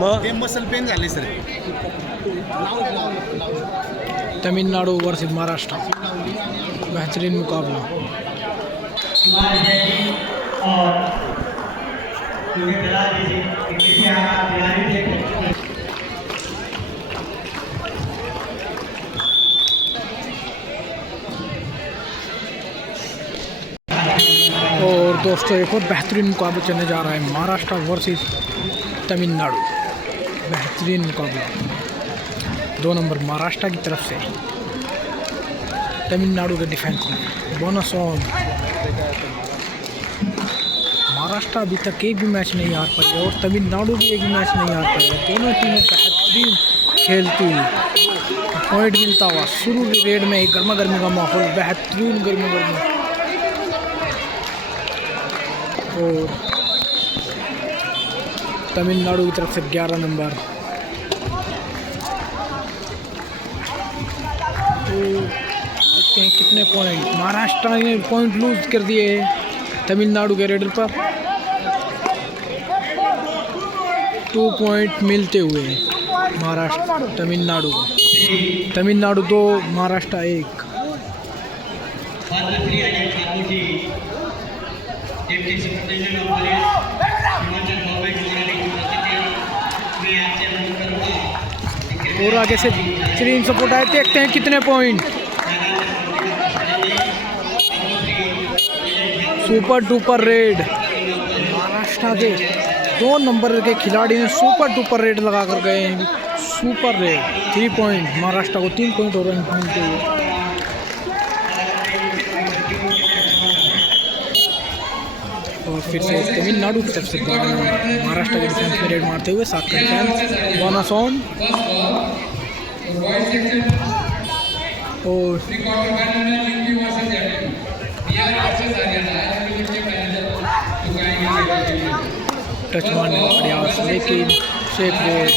ते muscle pain झाले sir. Tamil Nadu versus Maharashtra, बेहतरीन मुकाबला. और दोस्तों एक और बेहतरीन मुकाबला चलने जा रहा है, महाराष्ट्र वर्सेस तमिलनाडु. बेहतरीन मुकाबला. 2 नंबर महाराष्ट्र की तरफ से, तमिलनाडु के डिफेंस में. Bonus on. महाराष्ट्र अभी तक एक भी मैच नहीं हार पाई और तमिलनाडु भी एक भी मैच नहीं हार पाई. दोनों टीमें बेहतरीन खेलती हुई, पॉइंट मिलता हुआ. शुरू की रेड में एक गर्मा गर्मी का माहौल, बेहतरीन गर्मा गर्मी. और तमिलनाडु की तरफ से 11 नंबर. तो देखते हैं कितने पॉइंट महाराष्ट्र ने पॉइंट लूज कर दिए तमिलनाडु के रेडर पर. 2 पॉइंट मिलते हुए महाराष्ट्र तमिलनाडु को. तमिलनाडु 2, महाराष्ट्र 1. और आगे से 3 सपोर्ट आए. देखते हैं कितने point. Super duper red. Maharashtra के 2 नंबर के खिलाड़ी ने सुपर डुपर रेड लगा कर गए हैं. Super red. 3 पॉइंट महाराष्ट्र को, 3 पॉइंट और मिलते हुए. और फिर से तमिलनाडु की तरफ से महाराष्ट्र के डिफेंस में रेड मारते हुए 7 का डिफेंस. Bonus on. और टच मारने का प्रयास, लेकिन सेफ रेड.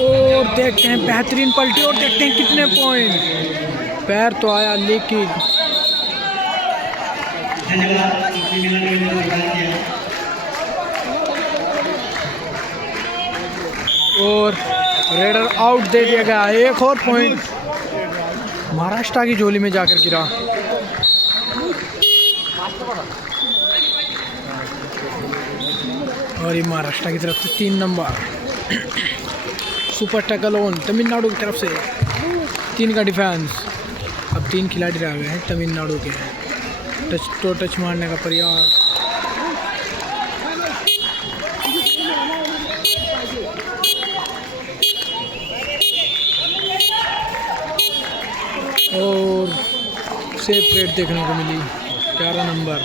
और देखते हैं बेहतरीन पलटी. और देखते हैं कितने पॉइंट. पैर तो आया लेकिन और रेडर आउट दे दिया गया. एक और पॉइंट महाराष्ट्र की झोली में जाकर गिरा. और ये महाराष्ट्र की तरफ से 3 number. Super tackle on Tamil Nadu की तरफ से. 3 का डिफेंस. अब 3 खिलाड़ी रह गए हैं तमिलनाडु के. टच मारने का प्रयास. और सेफ रेड देखने को मिली. 11 नंबर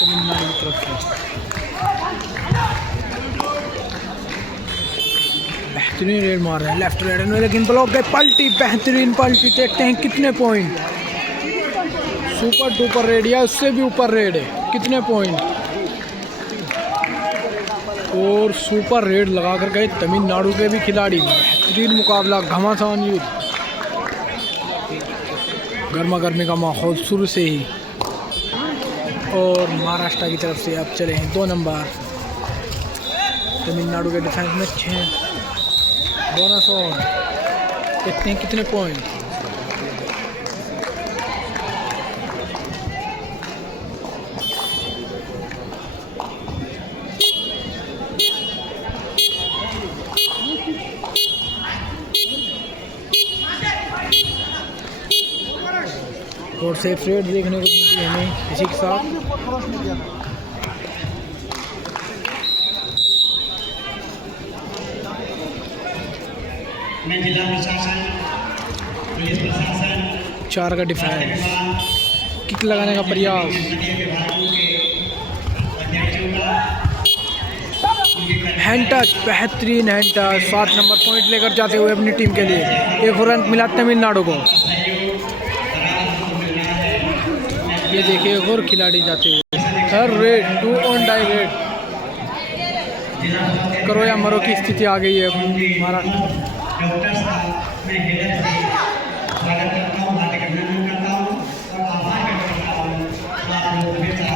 तमिलनाडु की तरफ से. बेहतरीन रेड मार रहे हैं लेफ्ट रेड में, लेकिन ब्लॉक गए. पलटी, बेहतरीन पलटी. देखते हैं कितने पॉइंट. सुपर डुपर रेड या उससे भी ऊपर रेड है. कितने पॉइंट. और सुपर रेड लगा कर गए तमिलनाडु के भी खिलाड़ी. बेहतरीन मुकाबला, घमासान युद्ध, गर्मा गर्मी का माहौल शुरू से ही. और महाराष्ट्र की तरफ से अब चले हैं 2 नंबर. तमिलनाडु के डिफेंस में 6. Bonus on. देखते हैं कितने पॉइंट. और सेफ रेड देखने को मिली हमें इसी के साथ. मैं जिला प्रशासन, पुलिस प्रशासन, 4 का डिफेंस. किक लगाने का प्रयास. हैंड टच, बेहतरीन हैंड टच. 7 नंबर पॉइंट लेकर जाते हुए अपनी टीम के लिए. एक और रन मिला तमिलनाडु को. ये देखिए एक और खिलाड़ी जाते हुए. हर रेड 2 ऑन डाई रेड. करो या मरो की स्थिति आ गई है हमारा.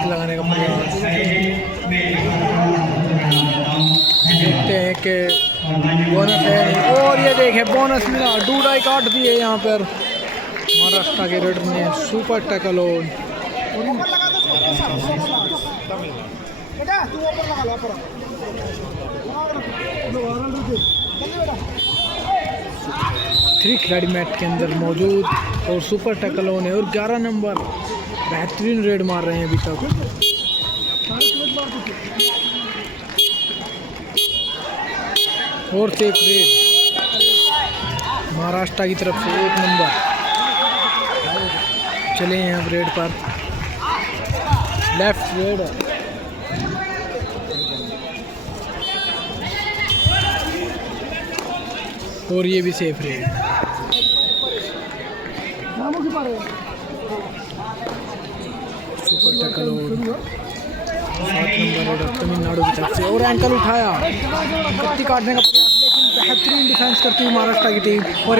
लगाने का प्रयास. के बोनस है नहीं। और ये देखें बोनस मिला, डूडाई काट दिए यहाँ पर महाराष्ट्र के रेडर ने। Super tackle on. 3 खिलाड़ी मैच के अंदर मौजूद और सुपर टैकल ऑन है। और 11 नंबर बेहतरीन रेड मार रहे हैं अभी तक। और सेफ रेड महाराष्ट्र की तरफ से 1 नंबर। चले हैं अब रेड पर। लेफ्ट रेड और ये भी सेफ रेड। सुपर टैकल और 7 नंबर रेडर तमिलनाडु की तरफ से। और एंकल उठाया, कत्ती काटने का प्रयास, लेकिन बेहतरीन डिफेंस करती हुई महाराष्ट्र की टीम। और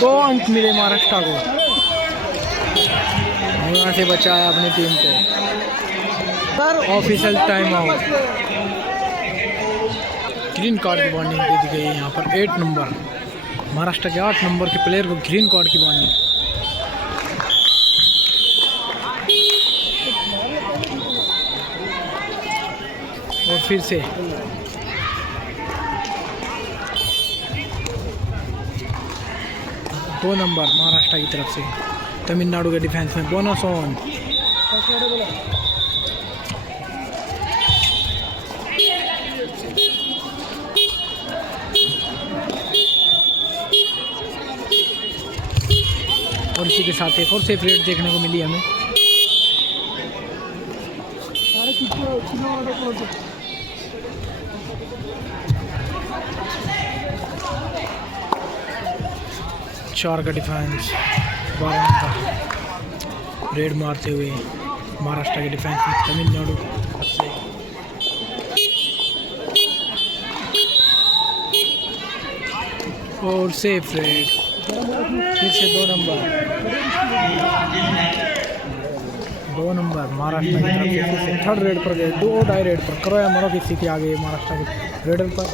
2 अंक मिले महाराष्ट्र को। यहाँ से बचाया अपनी टीम को। Official time out. Green card की वार्निंग दे दी गई है यहाँ पर। 8 नंबर महाराष्ट्र के 8 नंबर के प्लेयर को ग्रीन कार्ड की वार्निंग। और फिर से दो नंबर महाराष्ट्र की तरफ से। तमिलनाडु के डिफेंस में बोनस ऑन। और इसी के साथ एक और सेफ रेड देखने को मिली हमें। चार का डिफेंस 12 का रेड मारते हुए महाराष्ट्र के डिफेंस में तमिलनाडु से। और सेफ रेड फिर से 2 नंबर महाराष्ट्र की तरफ से। थर्ड रेड पर गए, 2 डाई रेड पर। करोया मरो की स्थिति आ गई महाराष्ट्र के रेडर पर।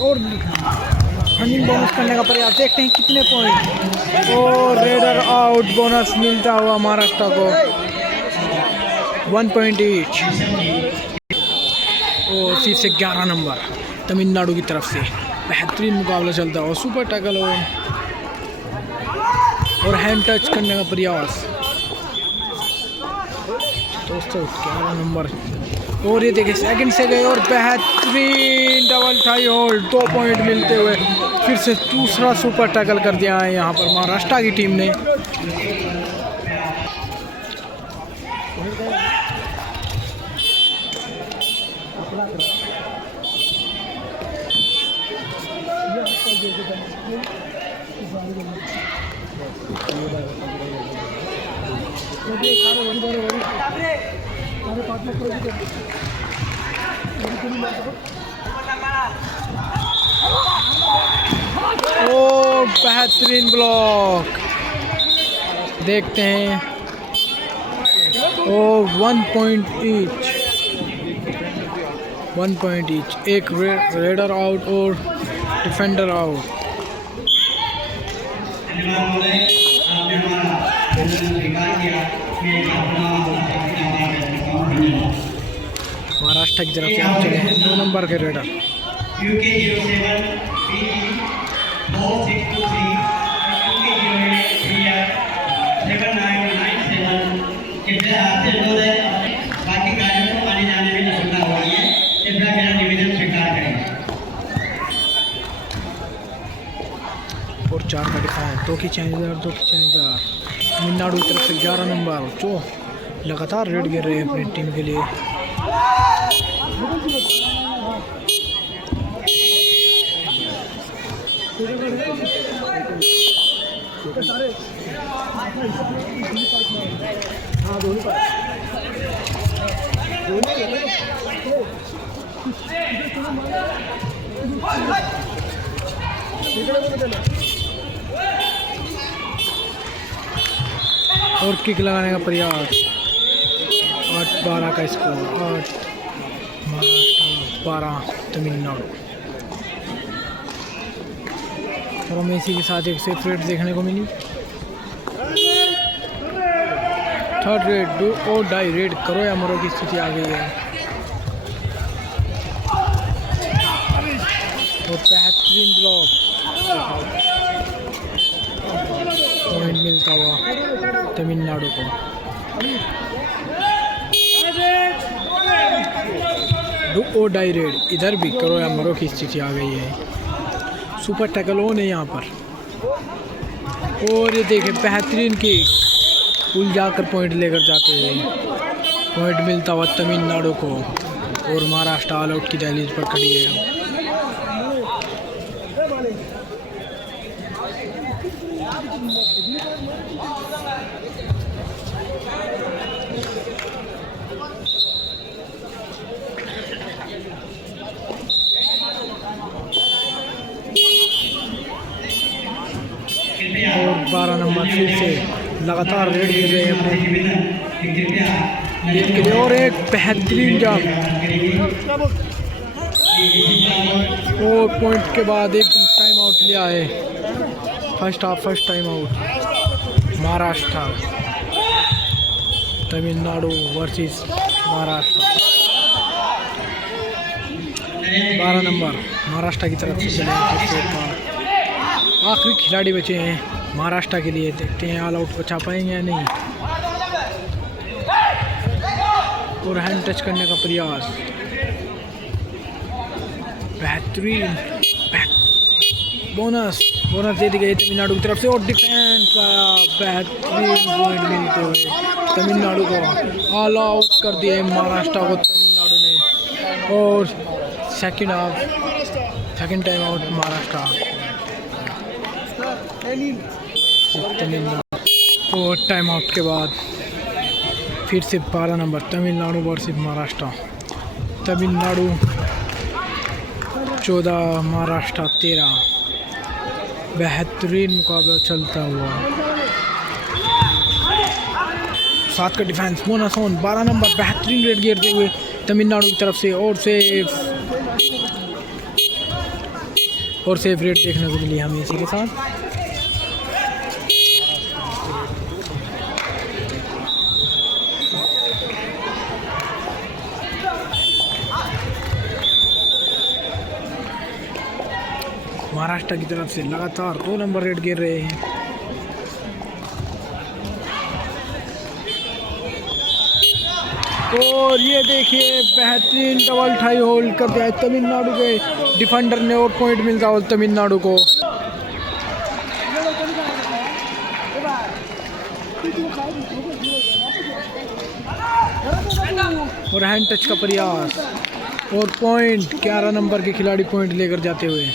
और रनिंग बोनस करने का प्रयास, देखते हैं कितने पॉइंट। और रेडर आउट। बोनस मिलता हुआ महाराष्ट्र को 1 पॉइंट ईच। और फिर से 11 नंबर तमिलनाडु की तरफ से। बेहतरीन मुकाबला चलता है। और सुपर टैकल और हैंड टच करने का प्रयास दोस्तों। 11 नंबर। और ये देखिए सेकंड से गए और बेहतरीन डबल टाई होल्ड। 2 पॉइंट मिलते हुए फिर से दूसरा सुपर टैकल कर दिया है यहाँ पर महाराष्ट्र की टीम ने। ओ बेहतरीन ब्लॉक देखते हैं। ओ 1 पॉइंट ईच। एक रेडर आउट और डिफेंडर आउट। महाराष्ट्र की तरफ से आप चले हैं 2 नंबर के रेडर। बाकी गाड़ियों को आने जाने में असुविधा हो रही है, कृपया मेरा निवेदन स्वीकार करें। और 4 का डिफेंस, 2 की चैलेंजर। तमिलनाडु की तरफ से 11 नंबर जो लगातार रेड गिर रहे हैं अपनी टीम के लिए। और किक लगाने का प्रयास। 8-12 का स्कोर। महाराष्ट्र 12 तमिलनाडु। और हमें इसी के साथ एक सेफ रेड देखने को मिली। थर्ड रेड डू और डाई रेड करो या मरो की स्थिति आ गई है। और बेहतरीन ब्लॉक, पॉइंट मिलता हुआ तमिलनाडु को। डू और डाई रेड, इधर भी करो या मरो की स्थिति आ गई है। सुपर टैकल ऑन है यहाँ पर। और ये देखें बेहतरीन की उलझा कर पॉइंट लेकर जाते हुए। पॉइंट मिलता हुआ तमिलनाडु को और महाराष्ट्र ऑल आउट की दहलीज पर खड़ी है। और 12 नंबर फिर से लगातार रेड गिर रहे हैं अपने और एक बेहतरीन जंप और पॉइंट के बाद एक टाइम आउट लिया है। First half first time out. Maharashtra Tamil Nadu versus Maharashtra. 12 number Maharashtra की तरफ से चले। आखिरी खिलाड़ी बचे हैं महाराष्ट्र के लिए। देखते हैं ऑल आउट बचा पाएंगे या नहीं। और हैंड टच करने का प्रयास, बेहतरीन बोनस दे दी गई तमिलनाडु की तरफ से। और डिफेंस आया, बेहतरीन पॉइंट मिलते हुए तमिलनाडु को ऑल आउट कर दिए महाराष्ट्र को तमिलनाडु ने। और second half second time out Maharashtra Tamil Nadu. और टाइम आउट के बाद फिर से 12 नंबर तमिलनाडु वर्सेस महाराष्ट्र। तमिलनाडु 14 महाराष्ट्र 13। बेहतरीन मुकाबला चलता हुआ। 7 का डिफेंस बोनस ऑन। 12 नंबर बेहतरीन रेड गिरते हुए तमिलनाडु की तरफ से। और सेफ रेड देखने को मिली हमें इसी के साथ। महाराष्ट्र की तरफ से लगातार 2 नंबर रेड गिर रहे हैं। और ये देखिए बेहतरीन डबल टाई होल्ड कर दिया है तमिलनाडु के डिफेंडर ने। और पॉइंट मिलता है तमिलनाडु को। और हैंड टच का प्रयास और पॉइंट 11 नंबर के खिलाड़ी पॉइंट लेकर जाते हुए।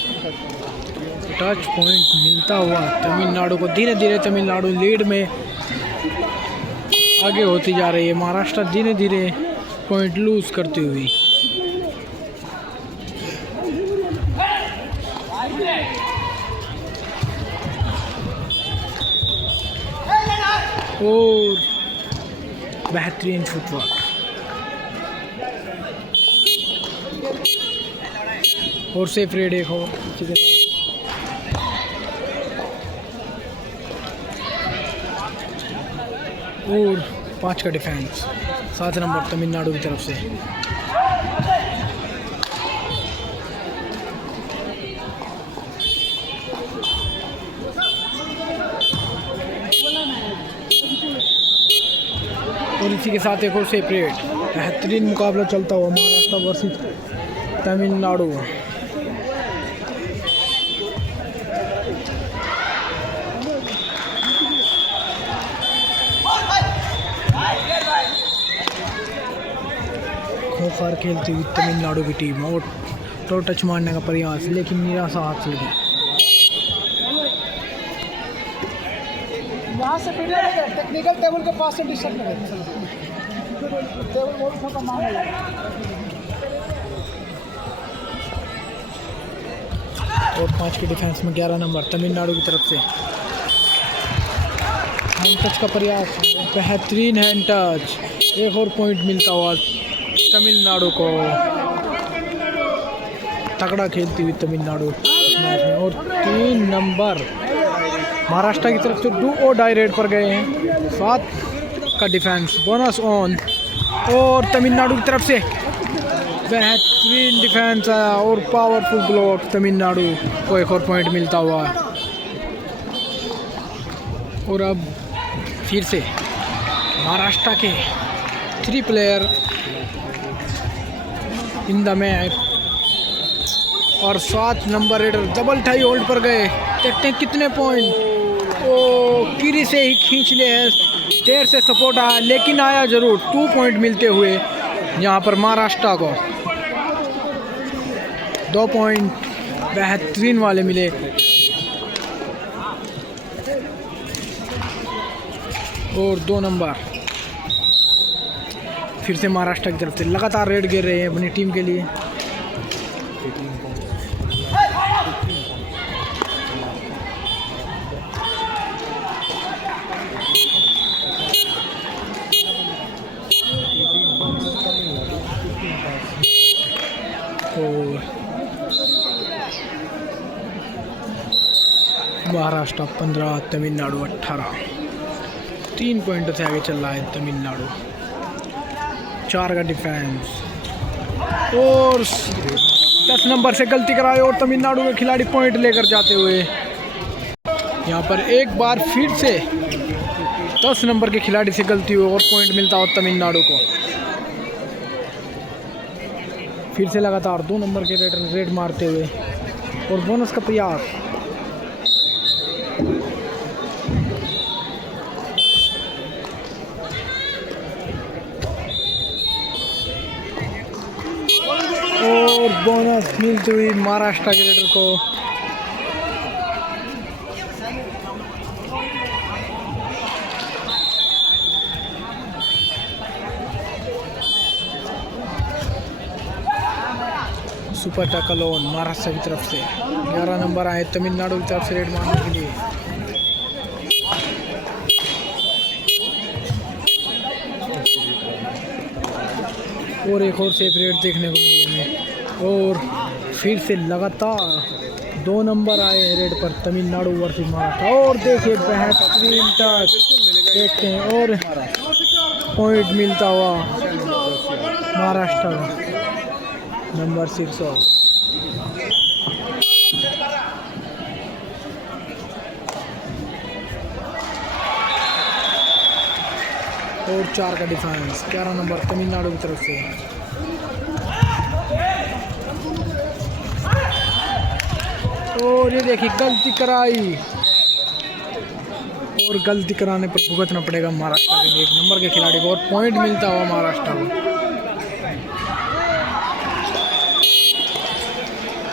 टच पॉइंट मिलता हुआ तमिलनाडु को। धीरे धीरे तमिलनाडु लीड में आगे होती जा रही है। महाराष्ट्र धीरे धीरे पॉइंट लूज करती हुई। और बेहतरीन फुटवर्क और सेफ रेड एक हो। और 5 का डिफेंस 7 नंबर तमिलनाडु की तरफ से। और इसी के साथ एक और सेफ रेड। बेहतरीन मुकाबला चलता हुआ महाराष्ट्र वर्सेस तमिलनाडु। खोखार खेलती हुई तमिलनाडु की टीम। और टो टच मारने का प्रयास लेकिन निराशा हाथ लगी। यहाँ से टेक्निकल टेबल के पास से डिस्टर्ब और 5 की डिफेंस में 11 नंबर तमिलनाडु की तरफ से। हैंड टच का प्रयास, बेहतरीन हैंड टच। एक और पॉइंट मिलता हुआ तमिलनाडु को। तगड़ा खेलती हुई तमिलनाडु इस मैच में। और 3 नंबर महाराष्ट्र की तरफ से डू और डाई रेड पर गए हैं। 7 का डिफेंस, बोनस ऑन, और तमिलनाडु की तरफ से बेहतरीन डिफेंस आया और पावरफुल ब्लॉक। तमिलनाडु को एक और पॉइंट मिलता हुआ। और अब फिर से महाराष्ट्र के 3 प्लेयर इन द मैच, और 7 number raider double tie hold पर गए। देखते हैं कितने पॉइंट। ओ कीरी से ही खींच ले है, देर से सपोर्ट आया लेकिन आया जरूर। 2 पॉइंट मिलते हुए यहाँ पर महाराष्ट्र को 2 पॉइंट बेहतरीन वाले मिले। और 2 नंबर फिर से महाराष्ट्र की तरफ से लगातार रेड गिर रहे हैं अपनी टीम के लिए। महाराष्ट्र 15, तमिलनाडु 18। 3 पॉइंटों से आगे चल रहा है तमिलनाडु। 4 का डिफेंस, और 10 नंबर से गलती कराई और तमिलनाडु के खिलाड़ी पॉइंट लेकर जाते हुए यहाँ पर एक बार फिर से 10 नंबर के खिलाड़ी से गलती हुई और पॉइंट मिलता हो तमिलनाडु को। फिर से लगातार 2 नंबर के रेड मारते हुए और बोनस का प्रयास। और बोनस मिलती हुई महाराष्ट्र के रेडर को। सुपर टैकल ऑन महाराष्ट्र की तरफ से। 11 नंबर आए तमिलनाडु की तरफ से रेड मारने के लिए। और एक और सेफ रेड देखने को मिली हमें। और फिर से लगातार 2 नंबर आए हैं रेड पर तमिलनाडु वर्सेस महाराष्ट्र। और देखिए बेहतरीन टच देखते हैं और पॉइंट मिलता हुआ महाराष्ट्र नंबर 6 और 4 का डिफेंस। 11 नंबर तमिलनाडु की तरफ से। और ये देखिए गलती कराई, और गलती कराने पर भुगतना पड़ेगा महाराष्ट्र के 1 नंबर के खिलाड़ी को, और पॉइंट मिलता हुआ महाराष्ट्र को।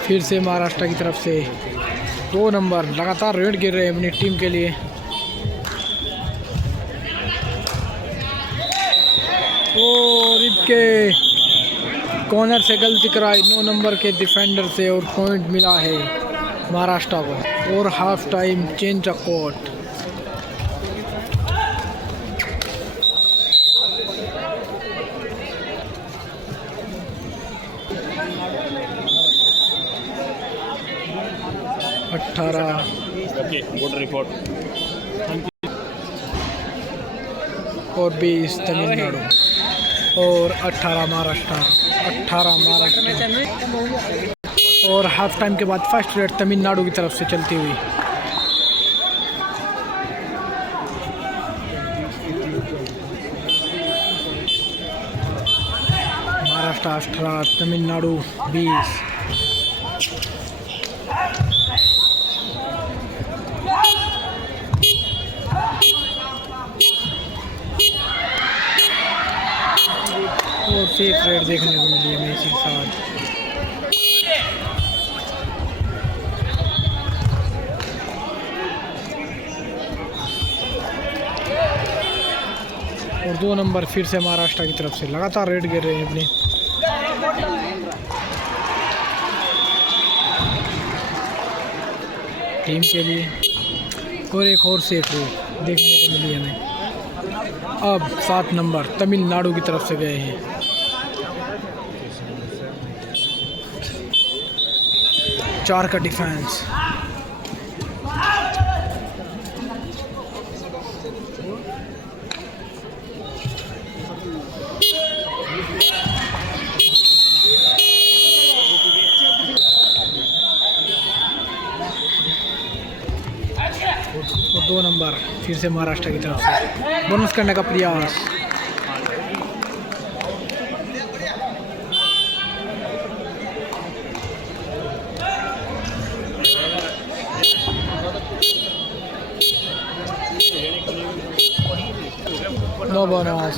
फिर से महाराष्ट्र की तरफ से 2 नंबर लगातार रेड गिर रहे हैं अपनी टीम के लिए। और इनके कॉर्नर से गलती कराई 9 नंबर के डिफेंडर से, और पॉइंट मिला है महाराष्ट्र को। और half time change of court. Good report. और 20 तमिलनाडु और 18 महाराष्ट्र। 18 महाराष्ट्र। और हाफ टाइम के बाद फर्स्ट रेड तमिलनाडु की तरफ से चलती हुई। महाराष्ट्र 18, तमिलनाडु 20। और सेफ रेड देखने को मिली हमें इसी के साथ। और 2 नंबर फिर से महाराष्ट्र की तरफ से लगातार रेड गिर रहे हैं अपनी। टीम के लिए। और एक और सेफ रेड देखने को मिली हमें। अब 7 नंबर तमिलनाडु की तरफ से गए हैं। 4 का डिफेंस। और 2 नंबर फिर से महाराष्ट्र की तरफ से बोनस करने का प्रयास। No bonus.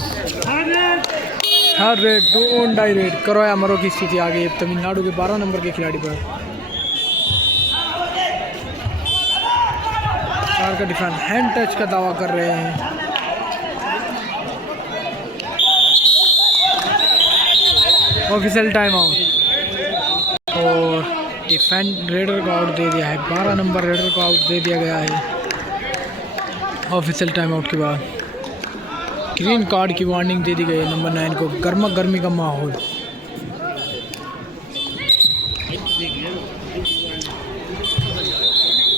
Third raid, do or die raid, करो या मरो की स्थिति आ गई अब तमिलनाडु के 12 नंबर के खिलाड़ी पर। 4 का डिफेंस, हैंड टच का दावा कर रहे हैं। ऑफिशियल टाइम आउट और डिफेंड रेडर को आउट दे दिया है। 12 नंबर रेडर को आउट दे दिया गया है ऑफिशियल टाइम आउट के बाद। ग्रीन कार्ड की वार्निंग दे दी गई है नंबर 9 को। गर्मा गर्मी का माहौल।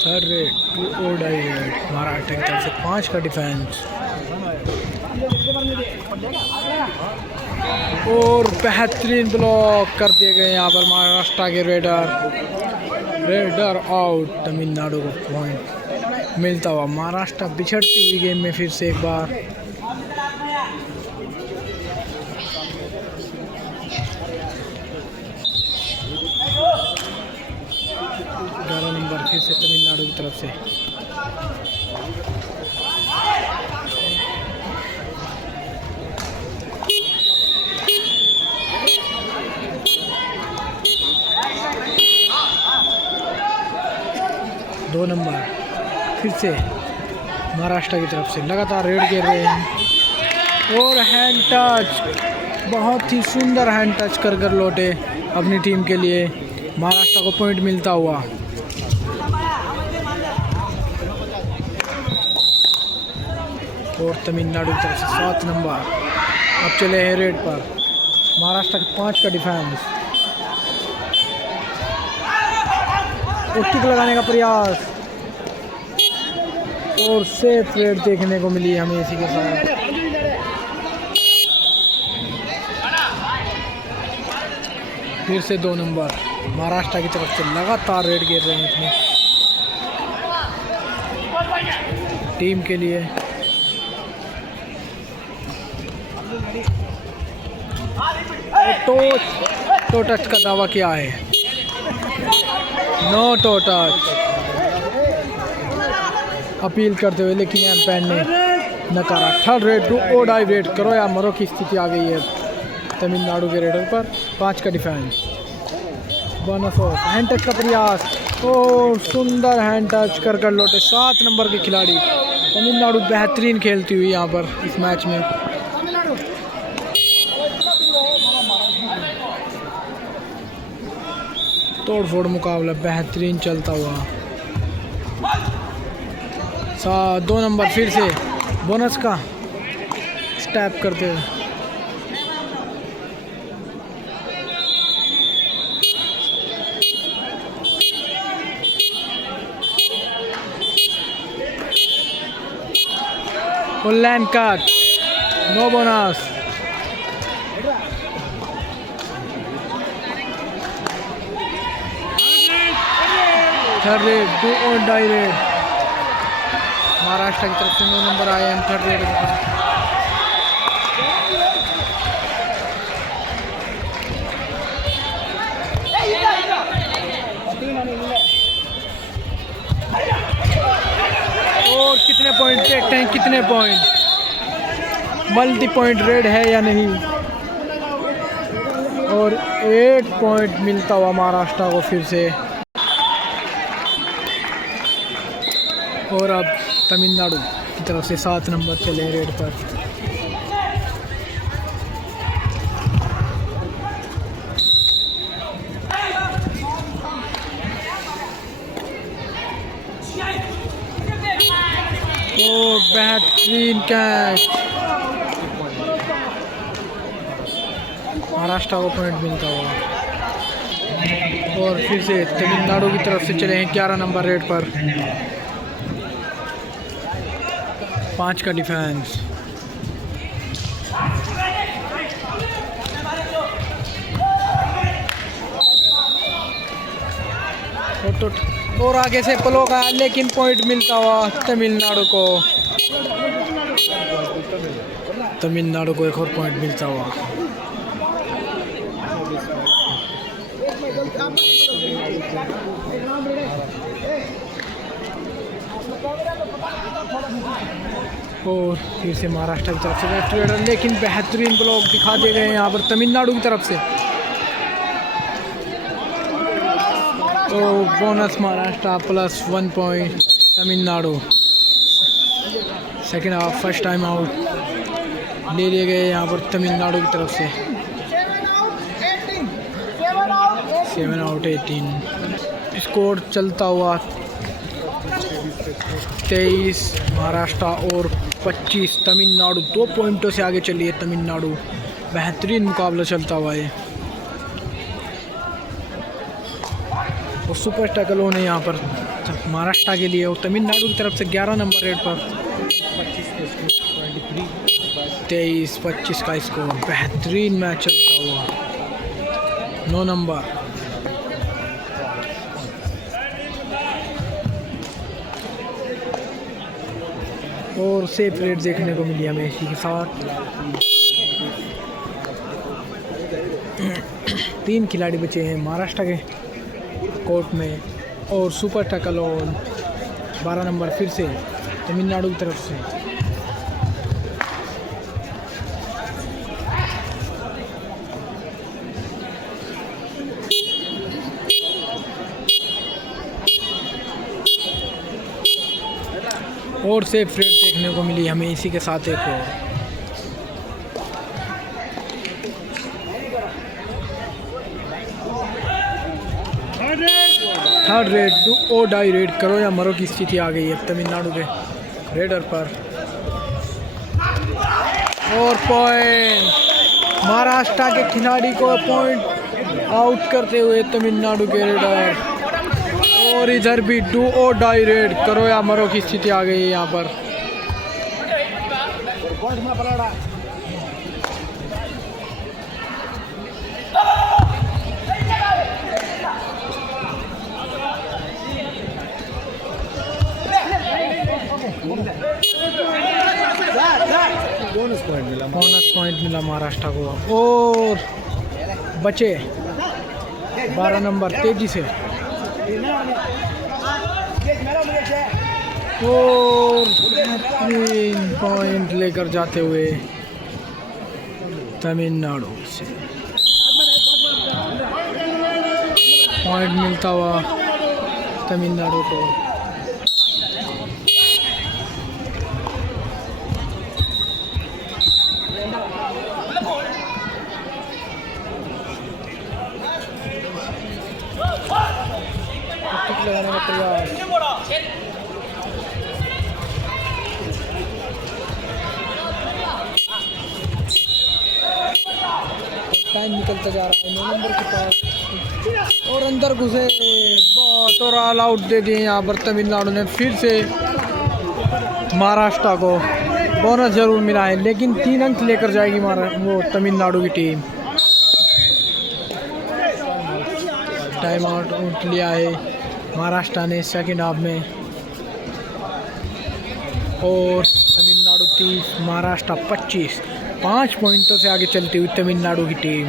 थर्ड रेड, 2 और डाई रेड महाराष्ट्र की तरफ से। 5 का डिफेंस और बेहतरीन ब्लॉक कर दिए गए यहाँ पर महाराष्ट्र के रेडर आउट। तमिलनाडु को पॉइंट मिलता हुआ। महाराष्ट्र बिछड़ती हुई गेम में फिर से एक बार। नंबर फिर से तमिलनाडु की तरफ से। दो नंबर फिर से महाराष्ट्र की तरफ से। लगातार रेड गिर रहे हैं और हैंड टच, बहुत ही सुंदर हैंड टच कर लौटे अपनी टीम के लिए। महाराष्ट्र को पॉइंट मिलता हुआ। और तमिलनाडु की तरफ से 7 नंबर अब चले हैं रेड पर। महाराष्ट्र के 5 का डिफेंस और किक लगाने का प्रयास और सेफ रेड देखने को मिली हमें इसी के साथ। फिर से 2 नंबर महाराष्ट्र की तरफ से। लगातार रेड गिर रहे हैं अपनी टीम के लिए। टो टच का दावा किया है। नो टो टच अपील करते हुए, लेकिन एम्पायर ने नकारा। थर्ड रेड, 2 और डाई रेड, करो या मरो की स्थिति आ गई है तमिलनाडु के रेडर पर। 5 का defence. Bonus of, hand touch का प्रयास और सुंदर हैंड टच कर लौटे 7 नंबर के खिलाड़ी। तमिलनाडु बेहतरीन खेलती हुई यहाँ पर इस मैच में। तोड़ फोड़ मुकाबला बेहतरीन चलता हुआ। 2 नंबर फिर से बोनस का स्टैप करते हुए। और land cut, no bonus. Third raid, 2 और डाई रेड महाराष्ट्र की तरफ से। 9 नंबर आए हैं थर्ड रेड के पास। और कितने पॉइंट देखते हैं, कितने पॉइंट। मल्टी पॉइंट रेड है या नहीं। और 8 पॉइंट मिलता हुआ महाराष्ट्र को फिर से। और अब तमिलनाडु की तरफ से 7 नंबर चले रेड पर। और बेहतरीन कैच, महाराष्ट्र को पॉइंट मिलता हुआ। और फिर से तमिलनाडु की तरफ से चले हैं 11 नंबर रेड पर। 5 का डिफेंस। और आगे से पलो का, लेकिन पॉइंट मिलता हुआ तमिलनाडु को। तमिलनाडु को एक और पॉइंट मिलता हुआ। और फिर से महाराष्ट्र की तरफ से लेफ्ट रेडर, लेकिन बेहतरीन ब्लॉक दिखा दे रहे हैं यहाँ पर तमिलनाडु की तरफ से। तो bonus Maharashtra plus 1 point Tamil Nadu. Second half first time out ले लिए गए यहाँ पर तमिलनाडु की तरफ से। 7 आउट 18। स्कोर चलता हुआ 23 महाराष्ट्र और 25 तमिलनाडु। 2 पॉइंटों से आगे चली है तमिलनाडु। बेहतरीन मुकाबला चलता हुआ है। और सुपर टैकल होने यहाँ पर महाराष्ट्र के लिए और तमिलनाडु की तरफ से 11 नंबर रेड पर 23-25 का स्कोर। बेहतरीन मैच चलता हुआ। 9 नंबर। और सेफ रेट देखने को मिली हमें इसी के साथ। 3 खिलाड़ी बचे हैं महाराष्ट्र के कोर्ट में। और सुपर टैकल और 12 नंबर फिर से तमिलनाडु की तरफ से। और सेफ रेट देखने को मिली हमें इसी के साथ एक और। Third raid do or die raid करो या मरो की स्थिति आ गई है तमिलनाडु के रेडर पर। और पॉइंट महाराष्ट्र के खिलाड़ी को पॉइंट आउट करते हुए तमिलनाडु के रेडर। और इधर भी डू ओ डाई रेड करो या मरो की स्थिति आ गई है यहाँ पर। बोनस पॉइंट मिला महाराष्ट्र को। और बचे 12 नंबर तेजी से। और 3 पॉइंट लेकर जाते हुए तमिलनाडु से पॉइंट मिलता हुआ तमिलनाडु को। लगाने का प्रयास। टाइम निकलता जा रहा है 9 नंबर के पास। और अंदर घुसे बहुत और ऑल आउट दे दिए यहाँ पर तमिलनाडु ने। फिर से महाराष्ट्र को बोनस जरूर मिला है, लेकिन 3 अंक लेकर जाएगी वो तमिलनाडु की टीम। टाइम आउट लिया है महाराष्ट्र ने सेकेंड हाफ में। और तमिलनाडु 30 महाराष्ट्र 25। 5 पॉइंटों से आगे चलती हुई तमिलनाडु की टीम।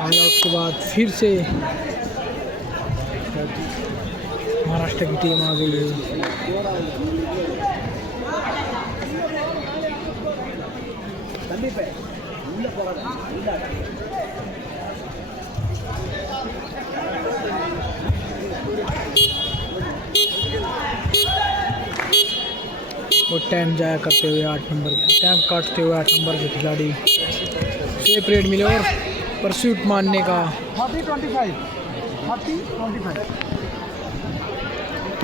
ऑल आउट के बाद फिर से महाराष्ट्र की टीम आ गई है। और टाइम जाया करते हुए 8 नंबर टाइम काटते हुए 8 नंबर के खिलाड़ी सेफ रेड मिले। और परस्यूट मारने का 30-25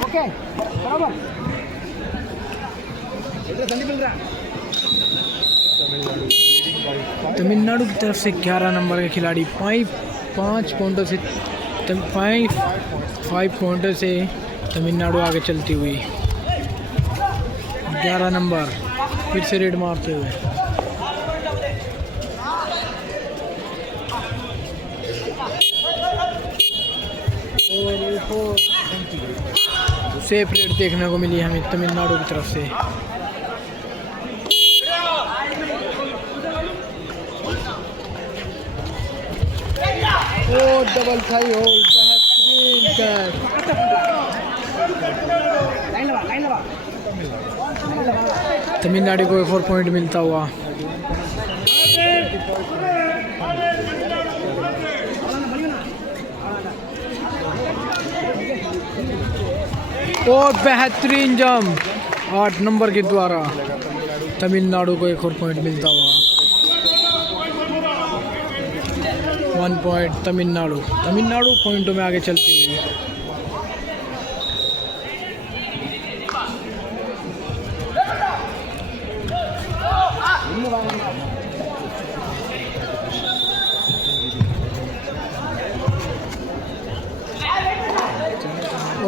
ओके बराबर। तमिलनाडु की तरफ से 11 नंबर के खिलाड़ी 5 पॉइंटों से 5 पॉइंटों से तमिलनाडु आगे चलती हुई। 11 नंबर फिर से रेड मारते हुए। और सेफ रेड देखने को मिली हमें तमिलनाडु की तरफ से। और डबल थाई होल्ड, बेहतरीन कैच। तमिलनाडु को एक और पॉइंट मिलता हुआ। और बेहतरीन जंप 8 नंबर के द्वारा तमिलनाडु को एक और पॉइंट मिलता हुआ। 1 पॉइंट तमिलनाडु पॉइंटों में आगे चलती हुई।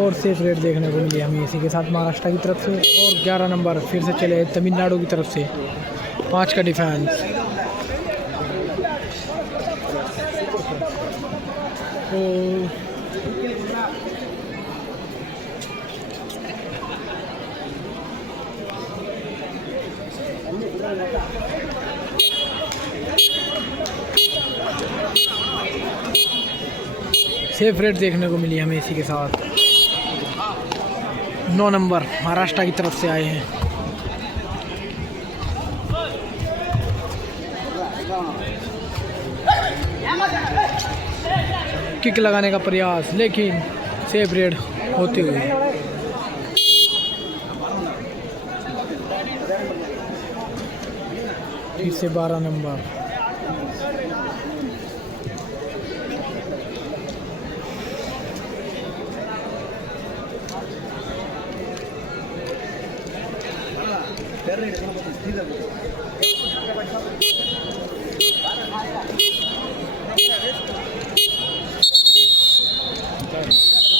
और सेफ रेट देखने को मिली हमें इसी के साथ महाराष्ट्र की तरफ से। और 11 नंबर फिर से चले तमिलनाडु की तरफ से। 5 का डिफेंस। सेफ रेट देखने को मिली हमें इसी के साथ। 9 नंबर महाराष्ट्र की तरफ से आए हैं। किक लगाने का प्रयास, लेकिन सेफ रेड होती हुई। फिर से 12 नंबर।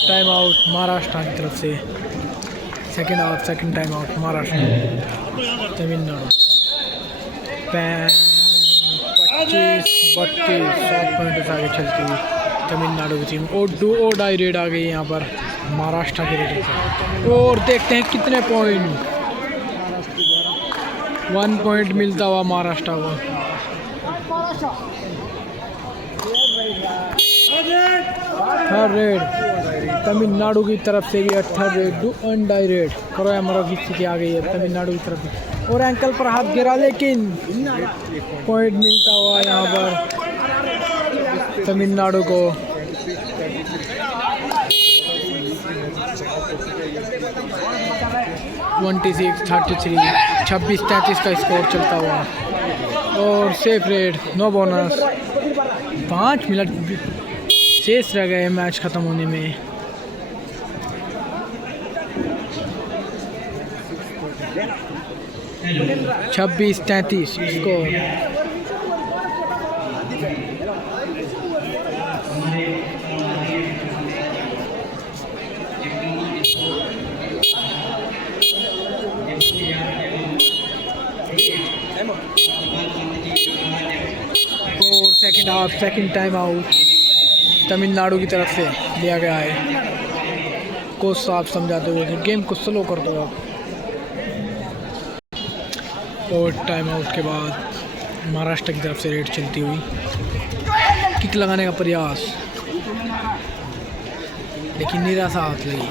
टाइम आउट महाराष्ट्र की तरफ से। Second time out Maharashtra. Tamil Nadu 25-32 7 point आगे चलती हुई तमिलनाडु की टीम। और डाई रेड आ गई यहाँ पर महाराष्ट्र के रेड से। और देखते हैं कितने पॉइंट। 1 पॉइंट मिलता हुआ महाराष्ट्र को। थर्ड रेड तमिलनाडु की तरफ से भी। थर्ड रेड डू अनडाई रेड करो एमरो की स्थिति आ गई है तमिलनाडु की तरफ से। और एंकल पर हाथ गिरा, लेकिन पॉइंट मिलता हुआ यहाँ पर तमिलनाडु को। (26-33) 26-33 का स्कोर चलता हुआ। और safe raid, no bonus. 5 minute शेष रह गए मैच ख़त्म होने में। Hello 26-33 score. और second half second time out Tamil Nadu की तरफ से लिया गया है। कोच साहब समझाते हुए कि गेम को स्लो कर दो आप। और टाइम आउट के बाद महाराष्ट्र की तरफ से रेड चलती हुई। किक लगाने का प्रयास, लेकिन निराशा हाथ लगी।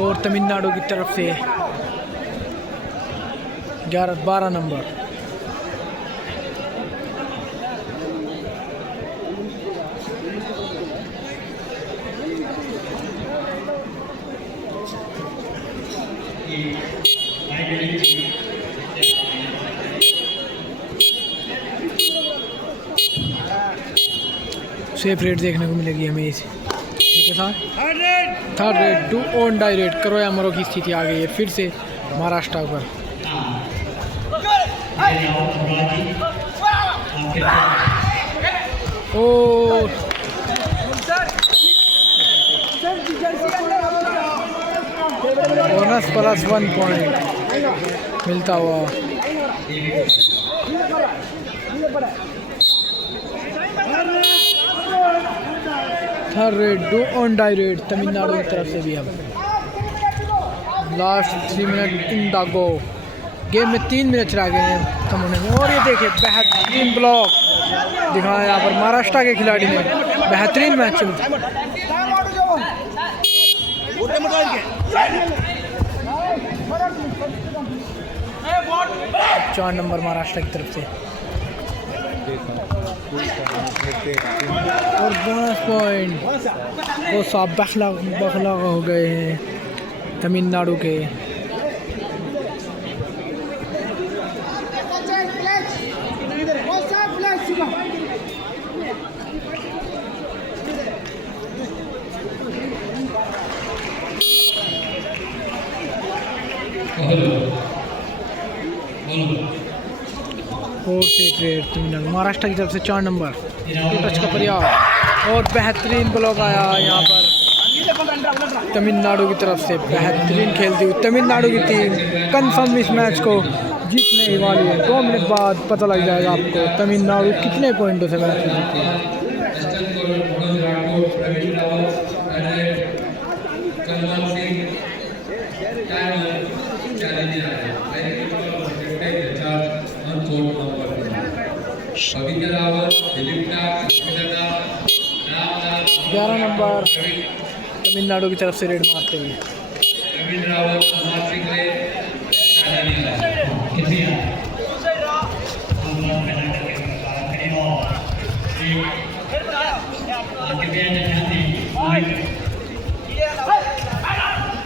और तमिलनाडु की तरफ से 12 नंबर। सेफ रेट देखने को मिलेगी हमें इस के साथ। Third raid do or die raid करो या मरो की स्थिति आ गई है फिर से महाराष्ट्र पर। और बोनस प्लस 1 पॉइंट मिलता हुआ। Third raid do or die raid Tamil Nadu की तरफ से भी। अब last 3 minute in the go. Game में 3 मिनट रह गए हैं कम होने में। और ये देखिए बेहतरीन ब्लॉक दिखाया यहाँ पर महाराष्ट्र के खिलाड़ी ने। बेहतरीन मैच चलता। 4 नंबर महाराष्ट्र की तरफ से। और बोनस पॉइंट वो सब बखला हो गए हैं तमिलनाडु के। और रेट तमिलनाडु महाराष्ट्र की तरफ से 4 नंबर टच का प्रयास। और बेहतरीन ब्लॉक आया यहाँ पर तमिलनाडु की तरफ से। बेहतरीन खेलती हुई तमिलनाडु की टीम कंफर्म इस मैच को जीतने ही वाली है। 2 मिनट बाद पता लग जाएगा आपको तमिलनाडु कितने पॉइंटों से मैच जीती है। ग्यारह नंबर तमिलनाडु की तरफ से रेड मारते हुए।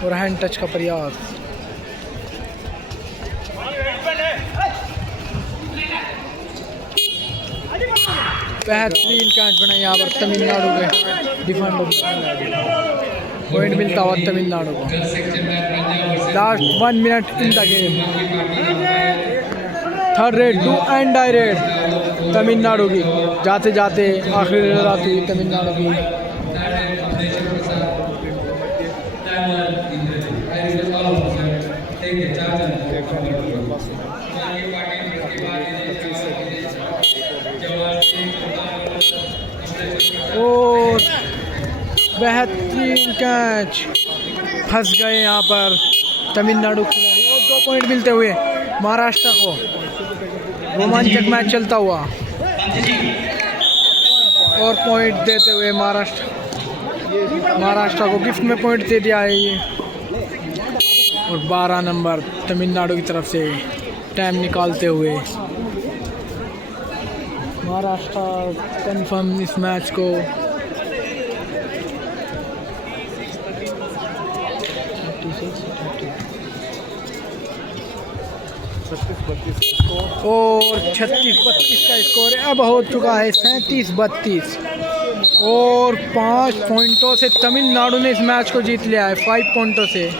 और हैंड टच का प्रयास। बेहतरीन कैच बना यहाँ पर तमिलनाडु के डिफेंडर। पॉइंट मिलता हुआ तमिलनाडु को। Last 1 minute in the game. Third raid do and die raid Tamil Nadu की। जाते जाते आखिरी रात हुई तमिलनाडु की। और बेहतरीन कैच फंस गए यहाँ पर तमिलनाडु खिलाड़ी। और 2 पॉइंट मिलते हुए महाराष्ट्र को। रोमांचक मैच चलता हुआ। और पॉइंट देते हुए महाराष्ट्र को गिफ्ट में पॉइंट दे दिया है ये। और 12 नंबर तमिलनाडु की तरफ से टाइम निकालते हुए महाराष्ट्र कंफर्म इस मैच को। और 36-32 का स्कोर अब हो चुका है 37-32। और 5 पॉइंटों से तमिलनाडु ने इस मैच को जीत लिया है। 5 पॉइंटों से।